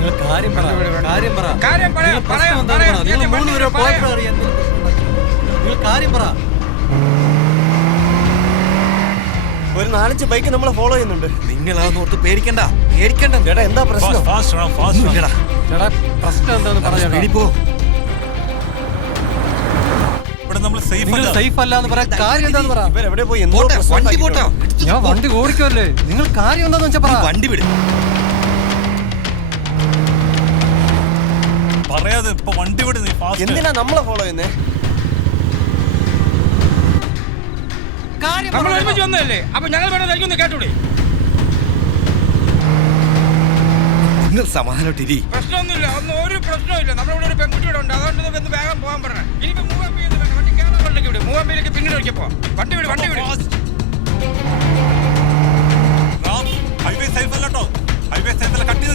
നിങ്ങൾ കാര്യം പറ. നിങ്ങൾ 3 പേരെ പോയപ്പോഴും അറിയാം നിങ്ങൾ കാര്യം പറ. ഒരു 4-5 ബൈക്ക് നമ്മളെ ഫോളോ ചെയ്യുന്നുണ്ട്. നിങ്ങൾ അതൊന്നോർത്ത് പേടിക്കണ്ട. ചേട്ടാ എന്താ പ്രശ്നം? ചേട്ടാ പ്രശ്നം എന്താന്ന് പറയാ. നിങ്ങൾ സേഫ് അല്ല എന്ന് പറയാൻ കാര്യം എന്താന്ന് പറ. ഇവരെവിടെ പോയി? വണ്ടി പോട്ടോ. ഞാൻ വണ്ടി ഓടിക്കുമല്ലേ. നിങ്ങൾ കാര്യം എന്താന്ന് വെച്ചാ പറ. വണ്ടി വിട്. പറയാതെ ഇപ്പൊ വണ്ടി വിട്. നീ എന്തിനാ നമ്മളെ ഫോളോ ചെയ്യുന്നേ? നമ്മൾ ഒരുമിച്ച് വന്നതല്ലേ, അപ്പൊ ഞങ്ങൾ വേണമെന്ന് കേട്ടൂടെ? നിങ്ങൾ സമാധാനമായിട്ടിരി. പ്രശ്നമൊന്നുമില്ല, ഒരു പ്രശ്നമില്ല. നമ്മളിവിടെ ഒരു പെൺകുട്ടിയുടെ ഉണ്ട്, അതുകൊണ്ട് ഒന്ന് വേഗം പോകാൻ പറഞ്ഞത്. ഇനിയിപ്പോ മൂവാമ്പിയിൽ വണ്ടി കയറാനുണ്ടെങ്കിൽ ഇവിടെ മൂവാമ്പിയിലേക്ക് പിന്നീട് ഒരിക്കൽ പോവാം. വണ്ടി വിട്. ഹൈവേ സേഫ് അല്ലട്ടോ. ഹൈവേ സേഫ് അല്ല. കട്ടി